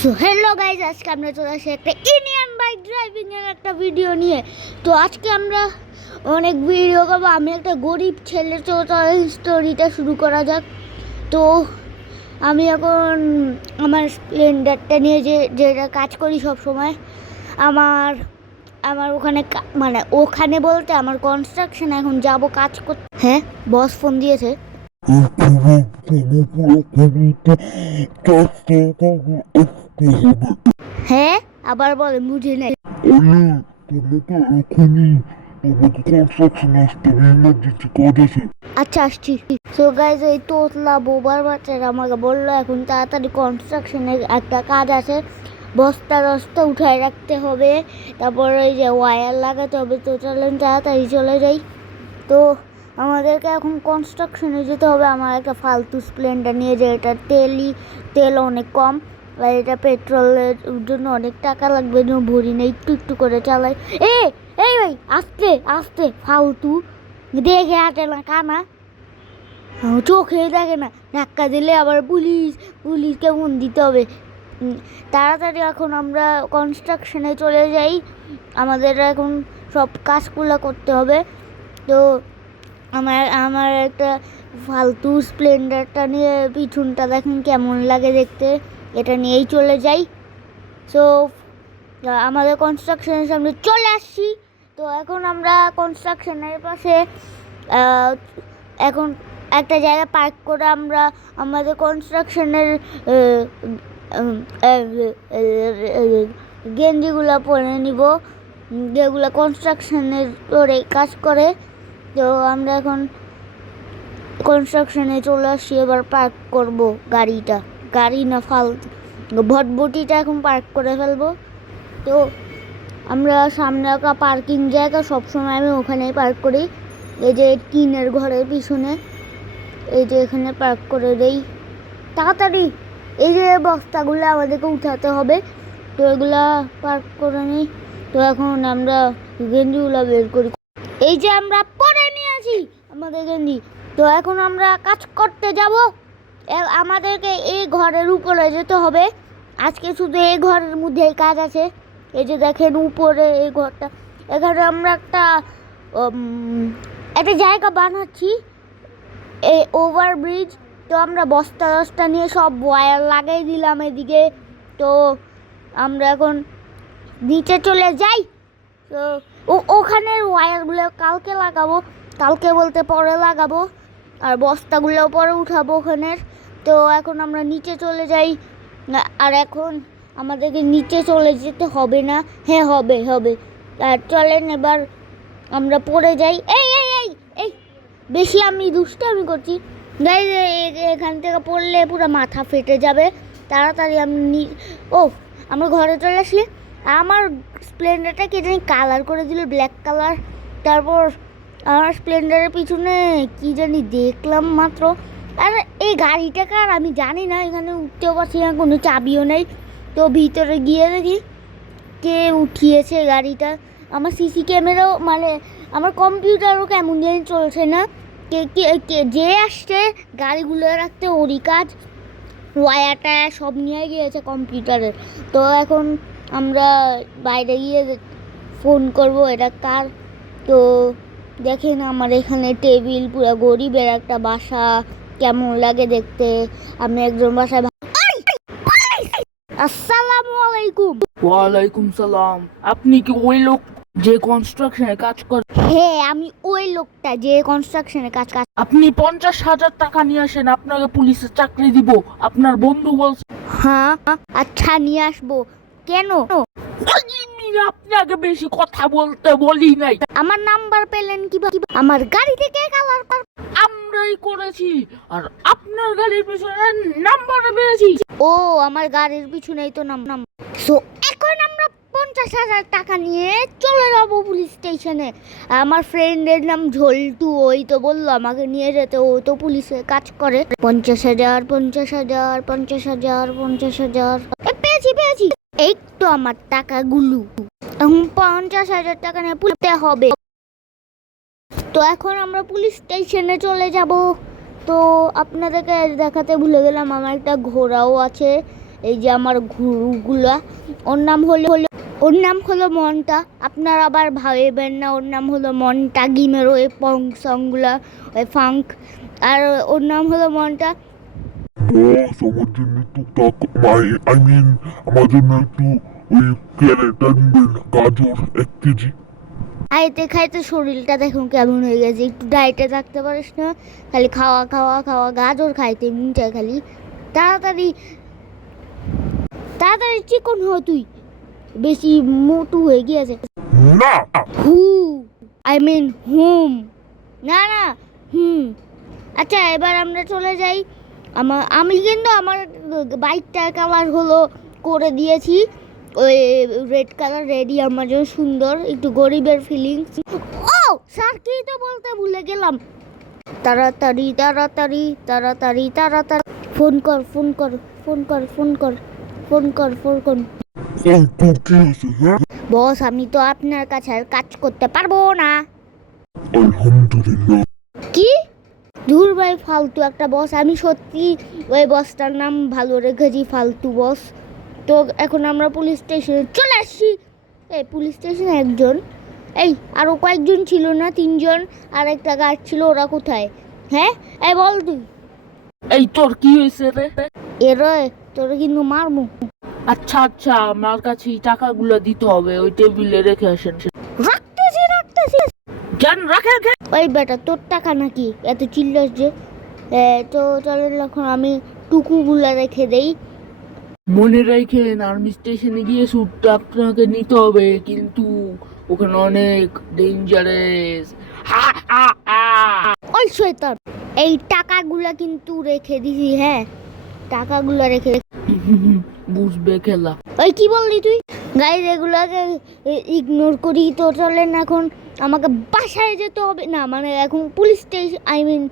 So hello guys, আজকে আমরা চলে আসি একটা ইন্ডিয়ান বাইক ড্রাইভিং এর একটা ভিডিও নিয়ে। তো আজকে আমরা অনেক ভিডিও করবো। আমি একটা গরিব ছেলে, তো তার স্টোরিটা শুরু করা যাক। তো আমি এখন আমার স্প্লেন্ডারটা নিয়ে যেটা কাজ করি সব সময়, আমার আমার ওখানে মানে ওখানে বলতে আমার কনস্ট্রাকশন এখন যাব কাজ করতে। হ্যাঁ, বস ফোন দিয়েছে। হ্যাঁ, আবার বলে, বুঝি নাই। আচ্ছা, আসছি। সো গাইজ, এই তোতলা বোবার বাচ্চারা আমাকে বললো এখন তাড়াতাড়ি কনস্ট্রাকশনের একটা কাজ আছে, বস্তা টস্তা উঠায় রাখতে হবে, তারপর ওই যে ওয়্যার লাগাতে হবে। তো চলেন তাড়াতাড়ি চলে যাই। তো আমাদেরকে এখন কনস্ট্রাকশনে যেতে হবে। আমার একটা ফালতু স্প্লেন্ডার নিয়ে, যে এটা তেল অনেক কম, আর এটা পেট্রোলের জন্য অনেক টাকা লাগবে, ভরি না, একটু একটু করে চালাই। এই ভাই, আস্তে আস্তে, ফালতু দেখে হাঁটে না, কানা চোখে দেখে না, ধাক্কা দিলে আবার পুলিশকে ফোন দিতে হবে। তাড়াতাড়ি এখন আমরা কনস্ট্রাকশনে চলে যাই, আমাদের এখন সব কাজগুলো করতে হবে। তো আমার একটা ফালতু স্প্লেন্ডারটা নিয়ে, পিছনটা দেখেন কেমন লাগে দেখতে, এটা নিয়েই চলে যাই। সো আমাদের কনস্ট্রাকশনের সামনে চলে আসছি। তো এখন আমরা কনস্ট্রাকশনের পাশে এখন একটা জায়গায় পার্ক করে আমরা আমাদের কনস্ট্রাকশনের গেঞ্জিগুলো পরে নিব, যেগুলো কনস্ট্রাকশনের করে কাজ করে। তো আমরা এখন কনস্ট্রাকশনে চলে আসছি, এবার পার্ক করব গাড়ি না ভটভটিটা এখন পার্ক করে ফেলবো। তো আমরা সামনে একটা পার্কিং জায়গা, সবসময় আমি ওখানেই পার্ক করি, এই যে টিনের ঘরের পিছনে, এই যে এখানে পার্ক করে দেই। তাড়াতাড়ি এই যে বস্তাগুলো আমাদেরকে উঠাতে হবে, তো এগুলা পার্ক করে নিই। তো এখন আমরা গেঞ্জিগুলো বের করি, এই যে আমরা পরে নিয়েছি আমাদের গেঞ্জি। তো এখন আমরা কাজ করতে যাব, আমাদেরকে এই ঘরের উপরে যেতে হবে। আজকে শুধু এই ঘরের মধ্যেই কাজ আছে। এই যে দেখেন উপরে এই ঘরটা, এখানে আমরা একটা জায়গা বানাচ্ছি, এই ওভারব্রিজ। তো আমরা বস্তা নিয়ে সব ওয়্যার লাগাই দিলাম এদিকে। তো আমরা এখন নিচে চলে যাই। তো ওখানের ওয়্যারগুলো কালকে লাগাবো, কালকে বলতে পরে লাগাবো, আর বস্তাগুলো পরে উঠাবো ওখানের। তো এখন আমরা নিচে চলে যাই, আর এখন আমাদেরকে নিচে চলে যেতে হবে না, হ্যাঁ হবে। আর চলেন এবার আমরা পড়ে যাই। এই বেশি আমি দুষ্টামি করছি গাইজ, এখান থেকে পড়লে পুরো মাথা ফেটে যাবে। তাড়াতাড়ি আমরা ঘরে চলে আসলে, আমার স্প্লেন্ডারটা কে জানি কালার করে দিল, ব্ল্যাক কালার। তারপর আমার স্প্লেন্ডারের পিছনে কি জানি দেখলাম মাত্র, আর এই গাড়িটা কার আমি জানি না, এখানে উঠতেও পারছি না, কোনো চাবিও নেই। তো ভিতরে গিয়ে দেখি কে উঠিয়েছে গাড়িটা। আমার সিসি ক্যামেরাও, মানে আমার কম্পিউটারও কেমন জানি চলছে না। কে যে আসছে গাড়িগুলো রাখতে, ওরই কাজ, ওয়্যারটা সব নিয়ে গিয়েছে কম্পিউটারের। তো এখন আমরা বাইরে গিয়ে ফোন করব এটা কার। তো দেখেন আমার এখানে টেবিল, পুরো গরিবের একটা বাসা, কেমন লাগে দেখতে। আমি একজন বাসায়। আসসালামু আলাইকুম। ওয়ালাইকুম সালাম। আপনি কি ওই লোক যে কনস্ট্রাকশনে কাজ করে? হ্যাঁ, আমি ওই লোকটা যে কনস্ট্রাকশনে কাজ। আপনি 50,000 টাকা নিয়ে আসেন, আপনাকে পুলিশের চাকরি দিব, আপনার বন্ধু বলছে। হ্যাঁ, আচ্ছা নিয়ে আসবো। কেন? আপনাকে বেশি কথা বলতে বলি নাই। আমার নাম্বার পেলেন কিভাবে? আমার গাড়ি থেকে কালার আমরাই করেছি, আর আপনার গাড়ির পিছনে নাম্বার পেয়েছি। ও, আমার গাড়ির পিছনেই তো নাম। সো এখন আমরা 50,000 টাকা নিয়ে চলে যাবো পুলিশ স্টেশনে। আমার ফ্রেন্ডের নাম ঝোলটু, ওই তো বললো আমাকে নিয়ে যেতে, ও তো পুলিশে কাজ করে। 50,000 পেয়েছি। এই তো আমার টাকাগুলো, এখন 50,000 টাকা নিয়ে পুলিশে হবে। তো এখন আমরা পুলিশ স্টেশনে চলে যাব। তো আপনাদেরকে দেখাতে ভুলে গেলাম, আমার একটা ঘোড়াও আছে, এই যে আমার গুরুগুলা, ওর নাম হলো মনটা। আপনারা আবার ভাবেন না ওর নাম হলো মনটা গিমের ওই পং সংগুলা, ওই ফাঙ্ক, আর ওর নাম হলো মনটা। বস আমার জন্য একটু আমার জন্য একটু ওই ক্যারেটটা নিবেন, গাজর 1 কেজি। খাইতে খাইতে শরীরটা দেখুন কেমন হয়ে গেছে। একটু ডায়েটে থাকতে পারিস না, খালি খাওয়া খাওয়া খাওয়া, গাজর খাইতে মন চায় খালি। তাড়াতাড়ি তাড়াতাড়ি চিকন হ, তুই বেশি মোটু হয়ে গিয়েছে। না হু আই মিন হুম, না না হুম। আচ্ছা এবার আমরা চলে যাই। আমি কিন্তু আমার বাইকটার কালার হলো করে দিয়েছি ওই রেড কালার, রেডি আমার জন্য সুন্দর, একটু গরিবের ফিলিংস। ও স্যার কি তো বলতে ভুলে গেলাম। তাড়াতাড়ি তাড়াতাড়ি তাড়াতাড়ি তাড়াতাড়ি ফোন কর ফোন কর ফোন কর ফোন কর ফোন কর ফোন কর। ওই তো কি হয়েছে? হ্যাঁ বস আমি তো আপনার কাছে আর কাজ করতে পারবো না। আলহামদুলিল্লাহ। কি দূর ভাই, ফালতু একটা বস। আমি সত্যি ওই বসটার নাম ভালো রেখেছি, ফালতু বস। তো এখন আমরা পুলিশ স্টেশনে চলে আসছি। এই পুলিশ স্টেশনে একজন, এই আরও কয়েকজন ছিল না, 3জন, আর একটা গার্ড ছিল, ওরা কোথায়? হ্যাঁ এই বল তুই। এই তোর কি হয়েছে রে? এরে তোরা কিন্তু মারমু। আচ্ছা আচ্ছা, আমার কাছে এই টাকাগুলো দিতে হবে, ওই টেবিলে রেখে আসেন। রাখতেছি রাখতেছি। জান রাখে রাখে। ওই বেটা তোর টাকা নাকি এত চিল্লাস যে? তো চলেন এখন আমি টুকুগুলা রেখে দেই। মনে রাখেন আর্মি স্টেশনে গিয়ে স্যুটটা আপনাকে নিতে হবে, কিন্তু ওখানে অনেক ডেঞ্জারাস। ওই শয়তান, এই টাকাগুলা কিন্তু রেখে দিছি। হ্যাঁ টাকাগুলা রেখে। বুঝবে খেলা। ওই কি বললি তুই? গাইজ এগুলাকে ইগনোর করি। তো চলেন এখন আমাকে বাসায় যেতে হবে, না মানে এখন পুলিশ স্টেশন, আই মিন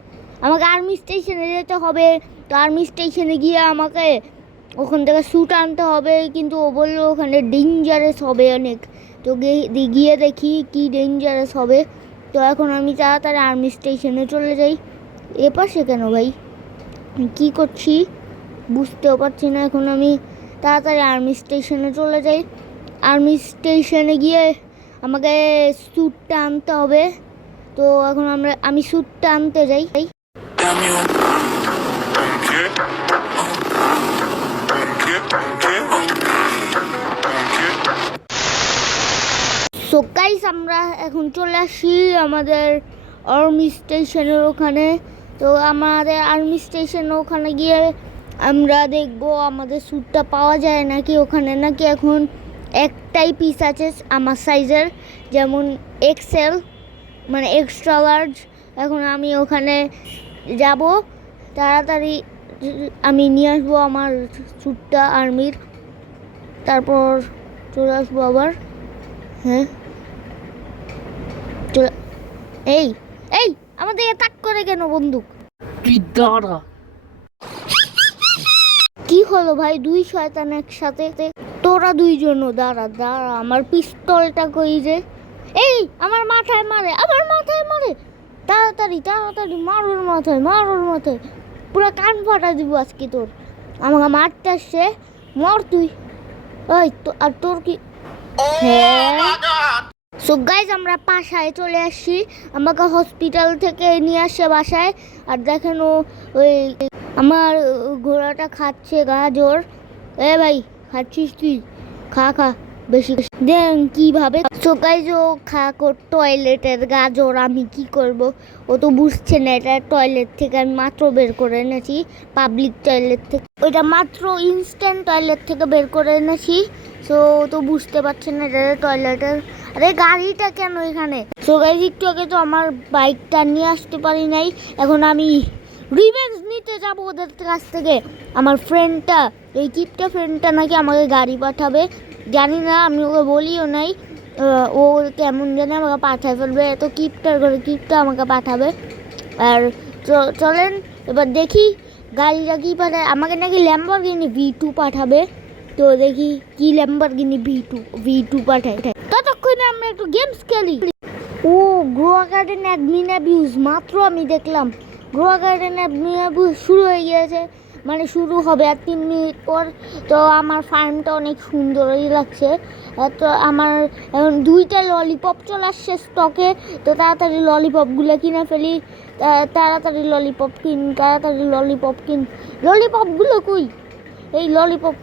আমাকে আর্মি স্টেশনে যেতে হবে। তো আর্মি স্টেশনে গিয়ে আমাকে ওখান থেকে স্যুট আনতে হবে, কিন্তু ও বললো ওখানে ডেঞ্জারাস হবে অনেক। তো গিয়ে দেখি কি ডেঞ্জারাস হবে। তো এখন আমি তাড়াতাড়ি আর্মি স্টেশনে চলে যাই। এপাশে কেন ভাই, কি করছি বুঝতেও পারছি না। এখন আমি তাড়াতাড়ি আর্মি স্টেশনে চলে যাই। আর্মি স্টেশনে গিয়ে আমাকে স্যুটটা আনতে হবে। তো এখন আমি স্যুটটা আনতে যাই। সো গাইস আমরা এখন চলে আসি আমাদের আর্মি স্টেশনের ওখানে। তো আমাদের আর্মি স্টেশনের ওখানে গিয়ে আমরা দেখবো আমাদের স্যুটটা পাওয়া যায় নাকি ওখানে, নাকি এখন একটাই পিস আছে আমার সাইজের, যেমন এক্সেল মানে এক্সট্রা লার্জ। এখন আমি ওখানে যাব, তাড়াতাড়ি আমি নিয়ে আসবো আমার স্যুটটা আর্মির, তারপর চলে আসবো আবার। হ্যাঁ চলে। এই এই আমাদের তাক করে কেন বন্দুক? তুই দাঁড়া। কি হলো ভাই, 2 শয়তান একসাথে? তোরা 2জনও দাঁড়া দাঁড়া, আমার পিস্তলটা কই যে? এই আমার মাথায় মারে, আমার মাথায় মারে, তাড়াতাড়ি তাড়াতাড়ি মারুর মাথায়, মারুর মাথায়, পুরো কান ফাটা দিব আজকে তোর। আমাকে মারতে আসছে, মর তুই। ওই তো আর তোর কি? হ্যাঁ সো গাইজ আমরা বাসায় চলে আসছি। আমাকে হসপিটাল থেকে নিয়ে আসছে বাসায়। আর দেখেন ওই আমার ঘোড়াটা খাচ্ছে গাজর। এ ভাই খাচ্ছিস তুই? খা খা বেশি দেন কিভাবে। সো গাইজ ও টয়লেটের গাজর, আমি কি করব, ও তো বুঝছে না এটা টয়লেট থেকে আমি মাত্র বের করে এনেছি, পাবলিক টয়লেট থেকে। ওইটা মাত্র ইনস্ট্যান্ট টয়লেট থেকে বের করে এনেছি। সো ও তো বুঝতে পারছে না এটা টয়লেটের। আরে গাড়িটা কেন এখানে? সো গাইজ একটু আগে তো আমার বাইকটা নিয়ে আসতে পারি নাই, এখন আমি রিভেঞ্জ নিতে যাবো ওদের কাছ থেকে। আমার ফ্রেন্ডটা, এই কিপটা ফ্রেন্ডটা নাকি আমাকে গাড়ি পাঠাবে, জানি না, আমি ওকে বলিও নাই। ও কেমন জানে আমাকে পাঠায় ফেলবে, এত কিপটার করে কিপটা আমাকে পাঠাবে। আর চলেন এবার দেখি গাড়িটা কী পাঠায়। আমাকে নাকি ল্যাম্বরগিনি V2 পাঠাবে। তো দেখি কি ল্যাম্বরগিনি V2 পাঠায়। ততক্ষণে আমরা একটু গেমস খেলি। ও গ্রোয়া গার্ডেন অ্যাডমিন অ্যাবিউজ, মাত্র আমি দেখলাম গ্রোয়া গার্ডেন অ্যাডমিন অ্যাবিউজ শুরু হয়ে গিয়েছে। মানে শুরু হবে আর 3 মিনিট পর। তো আমার ফার্মটা অনেক সুন্দরই লাগছে। তো আমার এখন 2টা ললিপপ চলে আসছে স্টকে। তো তাড়াতাড়ি ললিপপগুলো কিনে ফেলি। তাড়াতাড়ি ললিপপ কিন, তাড়াতাড়ি ললিপপ কিন। ললিপপগুলো কই? এই ললিপপ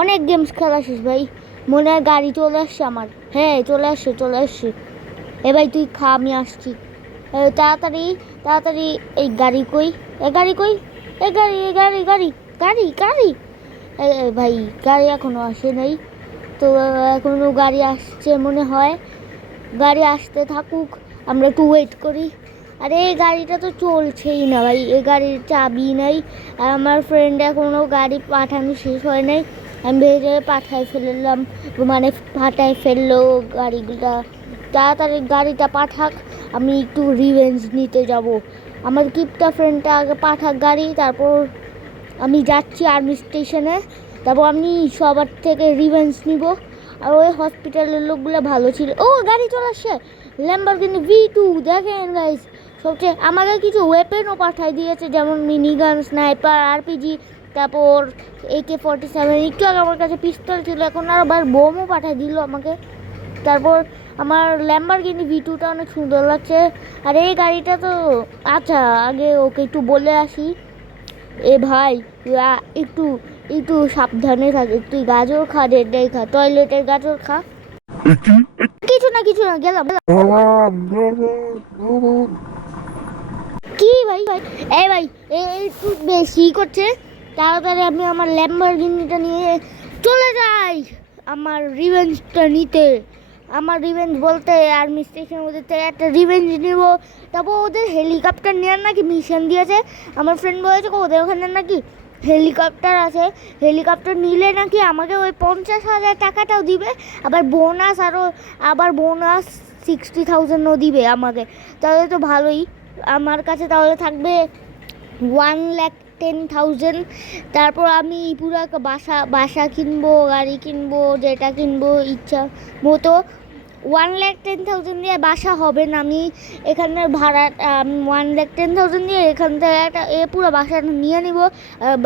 অনেক গেমস খেলা শেষ ভাই। মনে হয় গাড়ি চলে আসছে আমার। হ্যাঁ চলে আসছে। এ ভাই তুই খা, আমি আসছি। তাড়াতাড়ি তাড়াতাড়ি। এই গাড়ি কই? এ গাড়ি কই? এ গাড়ি ভাই গাড়ি এখনো আসে নাই। তো এখনো গাড়ি আসছে মনে হয়। গাড়ি আসতে থাকুক, আমরা একটু ওয়েট করি। আরে এই গাড়িটা তো চলছেই না ভাই, এই গাড়ির চাবি নাই। আর আমার ফ্রেন্ড এখনও গাড়ি পাঠানো শেষ হয় নাই। আমি ভেবে পাঠায় ফেললাম, মানে পাঠায় ফেললো গাড়িগুলা। তাড়াতাড়ি গাড়িটা পাঠাক, আমি একটু রিভেঞ্জ নিতে যাব। আমার কিপটা ফ্রেন্ডটা আগে পাঠাক গাড়ি, তারপর আমি যাচ্ছি আর্মি স্টেশনে। তারপর আমি সবার থেকে রিভেঞ্জ নিব। আর ওই হসপিটালের লোকগুলো ভালো ছিল। ও গাড়ি চলে আসছে, ল্যাম্বরগিনি V2। দেখেন গাইস, সবচেয়ে আমাকে কিছু ওয়েপেনও পাঠাই দিয়েছে, যেমন মিনিগান, স্নাইপার, RPG, তারপর AK-47। একটু আগে আমার কাছে পিস্তল ছিল, এখন আবার বোমও পাঠাই দিল আমাকে। তারপর আমার ল্যাম্বরগিনি V2টা অনেক সুন্দর লাগছে। আর এই গাড়িটা তো আচ্ছা, আগে ওকে একটু বলে আসি। এ ভাই তুই একটু একটু সাবধানে থাকিস, তুই গাজর খা, রেডাই খা, টয়লেটের গাজর খা। কিছু না গেলাম। কি ভাই ভাই এই ভাই একটু বেশি করছে। তাড়াতাড়ি আমি আমার ল্যাম্বরগিনিটা নিয়ে চলে যাই আমার রিভেঞ্জটা নিতে। আমার রিভেঞ্জ বলতে আর্মি স্টেশন, ওদের থেকে একটা রিভেঞ্জ নিব। তারপর ওদের হেলিকপ্টার নেওয়ার নাকি মিশন দিয়েছে। আমার ফ্রেন্ড বলেছে ওদের ওখানে নাকি হেলিকপ্টার আছে। হেলিকপ্টার নিলে নাকি আমাকে ওই 50,000 টাকাটাও দিবে, আবার বোনাস 60,000ও দিবে আমাকে। তাহলে তো ভালোই। আমার কাছে তাহলে থাকবে 1,10,000। তারপর আমি পুরো একটা বাসা কিনবো, গাড়ি কিনবো, যেটা কিনবো ইচ্ছা মতো। 1,10,000 দিয়ে বাসা হবে না, আমি এখানে ভাড়া 1,10,000 দিয়ে এখান থেকে একটা পুরো বাসাটা নিয়ে নিব।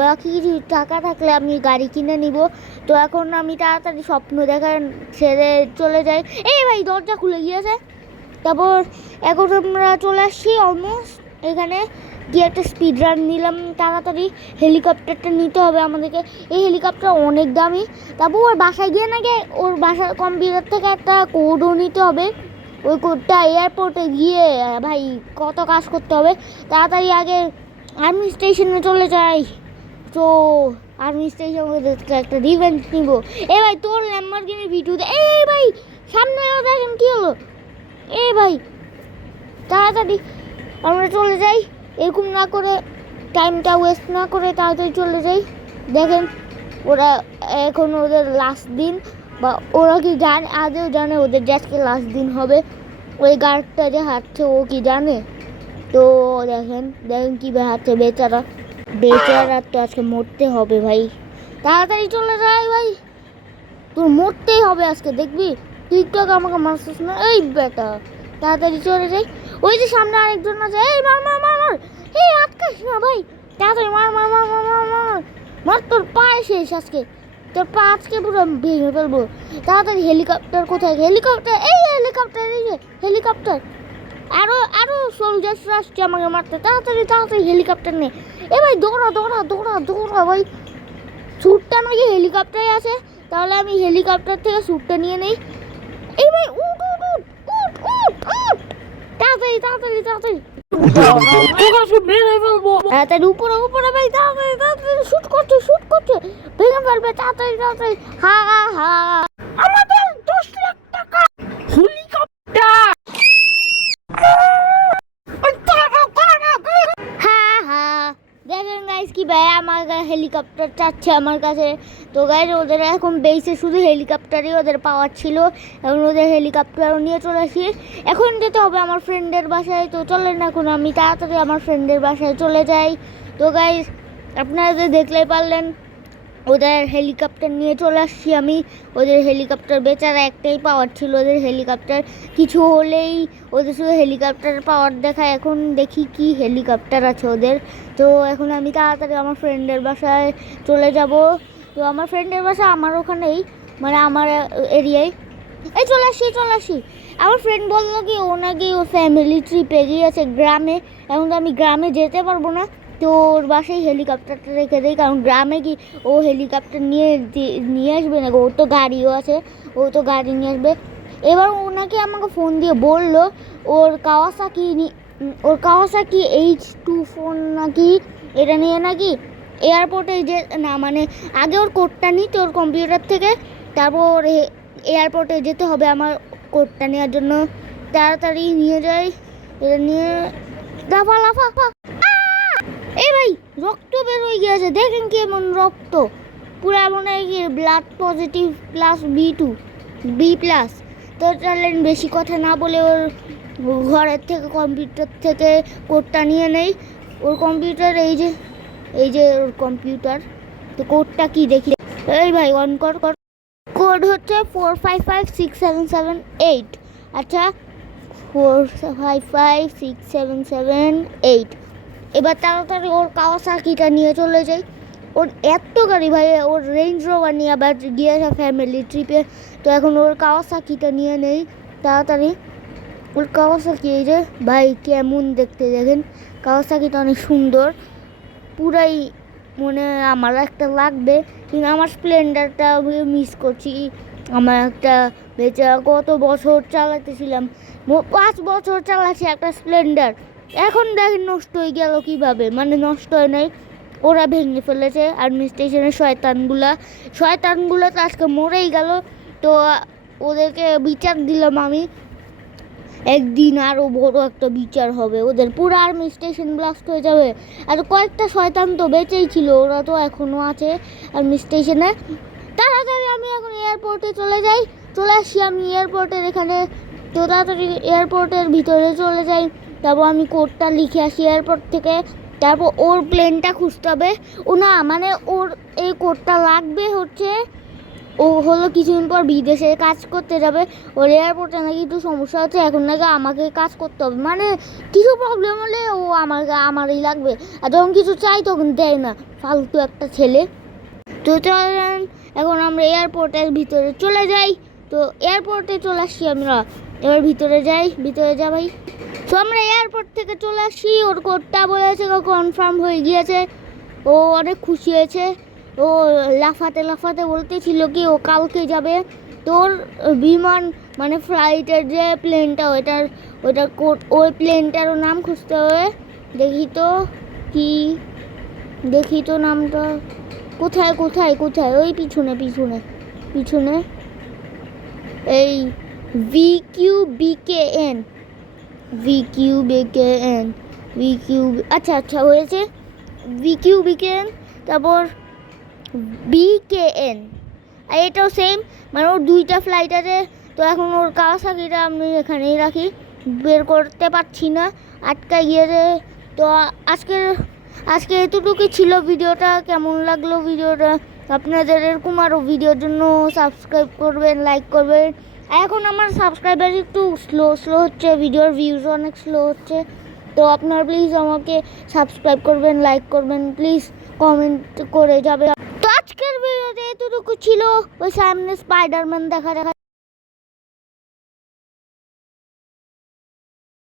বাকি কিছু টাকা থাকলে আমি গাড়ি কিনে নিব। তো এখন আমি তাড়াতাড়ি স্বপ্ন দেখা ছেড়ে চলে যাই। এই ভাই দরজা খুলে গিয়েছে। তারপর এখন আমরা চলে আসছি অলমোস্ট এখানে। গিয়ে একটা স্পিড রান নিলাম। তাড়াতাড়ি হেলিকপ্টারটা নিতে হবে আমাদেরকে। এই হেলিকপ্টার অনেক দামি। তারপর ওর বাসায় গিয়ে নাকি ওর বাসার কম্পিউটার থেকে একটা কোডও নিতে হবে। ওই কোডটা এয়ারপোর্টে গিয়ে ভাই কত কাজ করতে হবে। তাড়াতাড়ি আগে আর্মি স্টেশনে চলে যাই। তো আর্মি স্টেশনে একটা রিভেঞ্জ নিব। এ ভাই তোর ল্যাম্বরগিনি V2 এই ভাই সামনে দেখেন কি হলো। এই ভাই তাড়াতাড়ি আমরা চলে যাই, এরকম না করে, টাইমটা ওয়েস্ট না করে তাড়াতাড়ি চলে যাই। দেখেন ওরা এখন ওদের লাস্ট দিন, বা ওরা কি জানে, আজও জানে ওদের যে আজকে লাস্ট দিন হবে। ওই গার্ডটা যে হাঁটছে ও কি জানে? তো দেখেন কীভাবে হাঁটছে বেচারা তো আজকে মরতে হবে ভাই। তাড়াতাড়ি চলে যাই ভাই, তোর মরতেই হবে আজকে, দেখবি টিকটক আমাকে মারছিস না এই বেটা। তাড়াতাড়ি চলে যাই। ওই যে সামনে আরেকজন আছে, এই মার এই আটকাস না ভাই, তাড়াতাড়ি মার তোর পায়ে শেষ আজকে, তোর পা আজকে পুরো ভেঙে ফেলবো। তাড়াতাড়ি হেলিকপ্টার কোথায়? হেলিকপ্টার এই যে হেলিকপ্টার। আরো সোলজার্সরা আসছে আমাকে মারতে। তাড়াতাড়ি হেলিকপ্টার নে। এ ভাই দৌড়া ভাই। স্যুটটা নাকি হেলিকপ্টারে আছে, তাহলে আমি হেলিকপ্টার থেকে স্যুটটা নিয়ে নেই। এই ভাই উঠ তাড়াতাড়ি তাড়াতাড়ি উপরে ভাই, তাড়াতাড়ি শুট করছে ভেঙে ফেলবে। তাড়াতাড়ি হা আমাদের 10 লাখ টাকা হেলিকপ্টার দেখেন গাইস কি ভাই আমার হেলিকপ্টার চাচ্ছে আমার কাছে। তো গাইস ওদের এখন বেসে শুধু হেলিকপ্টারই ওদের পাওয়ার ছিল। এখন ওদের হেলিকপ্টারও নিয়ে চলে আসি। এখন যেতে হবে আমার ফ্রেন্ডের বাসায়। তো চলেন এখন আমি তাড়াতাড়ি আমার ফ্রেন্ডের বাসায় চলে যাই। তো গাইস আপনারা দেখলেই পারলেন ওদের হেলিকপ্টার নিয়ে চলে আসছি আমি। ওদের হেলিকপ্টার বেচারা একটাই পাওয়ার ছিল ওদের হেলিকপ্টার, কিছু হলেই ওদের শুধু হেলিকপ্টার পাওয়ার দেখায়। এখন দেখি কি হেলিকপ্টার আছে ওদের। তো এখন আমি তাড়াতাড়ি আমার ফ্রেন্ডের বাসায় চলে যাব। তো আমার ফ্রেন্ডের বাসা আমার ওখানেই, মানে আমার এরিয়ায়। এই চলে আসি। আমার ফ্রেন্ড বললো কি ও নাকি ও ফ্যামিলি ট্রিপে গিয়েছে গ্রামে। এখন তো আমি গ্রামে যেতে পারবো না, তো ওর বাসায় হেলিকপ্টারটা রেখে দেয়, কারণ গ্রামে কি ও হেলিকপ্টার নিয়ে আসবে না, ওর তো গাড়িও আছে, ও তো গাড়ি নিয়ে আসবে। এবার ওনাকে আমাকে ফোন দিয়ে বললো ওর কাওয়াসাকি H2 নাকি, এটা নিয়ে নাকি এয়ারপোর্টে যে না, মানে আগে ওর কোডটা নিত ওর কম্পিউটার থেকে, তারপর এয়ারপোর্টে যেতে হবে আমার কোডটা নেওয়ার জন্য। তাড়াতাড়ি নিয়ে যাই, এটা নিয়ে লাফা। এই ভাই রক্ত বের হয়ে গিয়েছে, দেখেন কেমন রক্ত, পুরা মনে হয় কি ব্লাড পজিটিভ প্লাস B+। তো চলেন বেশি কথা না বলে ওর ঘরের থেকে কম্পিউটার থেকে কোডটা নিয়ে নেই। ওর কম্পিউটার এই যে ওর কম্পিউটার, তো কোডটা কি দেখি। এই ভাই অন কর। কোড হচ্ছে 45567778। আচ্ছা 45567778। এবার তাড়াতাড়ি ওর কাওয়াসাকিটা নিয়ে চলে যাই। ওর এত গাড়ি ভাই, ওর রেঞ্জ রোভার নিয়ে আবার গিয়েছে ফ্যামিলি ট্রিপে। তো এখন ওর কাওয়াসাকিটা নিয়ে নেই তাড়াতাড়ি। ওর কাওয়াসাকি এই যে ভাই কেমন দেখতে, দেখেন কাওয়াসাকিটা অনেক সুন্দর, পুরাই মনে আমার একটা লাগবে। কিন্তু আমার স্প্লেন্ডারটা মিস করছি। আমার একটা বেচারা কত বছর চালাতেছিলাম, 5 বছর চালাচ্ছি একটা স্প্লেন্ডার, এখন দেখেন নষ্ট হয়ে গেল কিভাবে, মানে নষ্ট হয় নাই, ওরা ভেঙে ফেলেছে। অ্যাডমিনিস্ট্রেশনের শয়তানগুলো তো আজকে মরেই গেল। তো ওদেরকে বিচার দিলাম আমি, একদিন আরও বড় একটা বিচার হবে ওদের, পুরো আর্মি স্টেশন ব্লাস্ট হয়ে যাবে। আর কয়েকটা শয়তান তো বেঁচেই ছিল, ওরা তো এখনও আছে আর্মি স্টেশনে। তাড়াতাড়ি আমি এখন এয়ারপোর্টে চলে আসি আমি এয়ারপোর্টের এখানে। তো তাড়াতাড়ি এয়ারপোর্টের ভিতরে চলে যাই, তারপর আমি কোডটা লিখে আসি এয়ারপোর্ট থেকে। তারপর ওর প্লেনটা খুঁজতে হবে। ও না, মানে ওর এই কোডটা লাগবে হচ্ছে, ও হলো কিছুদিন পর বিদেশে কাজ করতে যাবে। ওর এয়ারপোর্টে নাকি একটু সমস্যা হচ্ছে, এখন নাকি আমাকে কাজ করতে হবে, মানে কিছু প্রবলেম হলে ও আমারই লাগবে। আর যখন কিছু চাই তখন দেয় না, ফালতু একটা ছেলে। তো চলেন এখন আমরা এয়ারপোর্টের ভিতরে চলে যাই। তো এয়ারপোর্টে চলে আসছি আমরা, এবার ভিতরে যা ভাই। তো আমরা এয়ারপোর্ট থেকে চলে আসছি, ওর কোডটা বলেছে কনফার্ম হয়ে গিয়েছে, ও অনেক খুশি হয়েছে। ও লাফাতে বলতেছিল কি ও কালকে যাবে। তোর বিমান মানে ফ্লাইটের যে প্লেনটা ওইটার কোড, ওই প্লেনটারও নাম খুঁজতে হবে। দেখি তো নামটা কোথায়, ওই পিছনে এই VQBKN। আচ্ছা হয়েছে VQBKN, তারপর BKN, আর এটাও সেম, মানে ওর 2টা ফ্লাইট আছে। তো এখন ওর কাওয়াসাকিটা আমি এখানেই রাখি, বের করতে পারছি না, আটকায় গিয়েছে। তো আজকে এতটুকুই ছিল ভিডিওটা। কেমন লাগলো ভিডিওটা আপনাদের? এরকম আরও ভিডিওর জন্য সাবস্ক্রাইব করবেন, লাইক করবেন। এখন আমার সাবস্ক্রাইবার একটু স্লো হচ্ছে, ভিডিওর ভিউজ অনেক স্লো হচ্ছে। তো আপনারা প্লিজ আমাকে সাবস্ক্রাইব করবেন, লাইক করবেন, প্লিজ কমেন্ট করে যাবে। তো আজকের ভিডিওতে এতটুকু ছিল। ওই সামনে স্পাইডারম্যান দেখা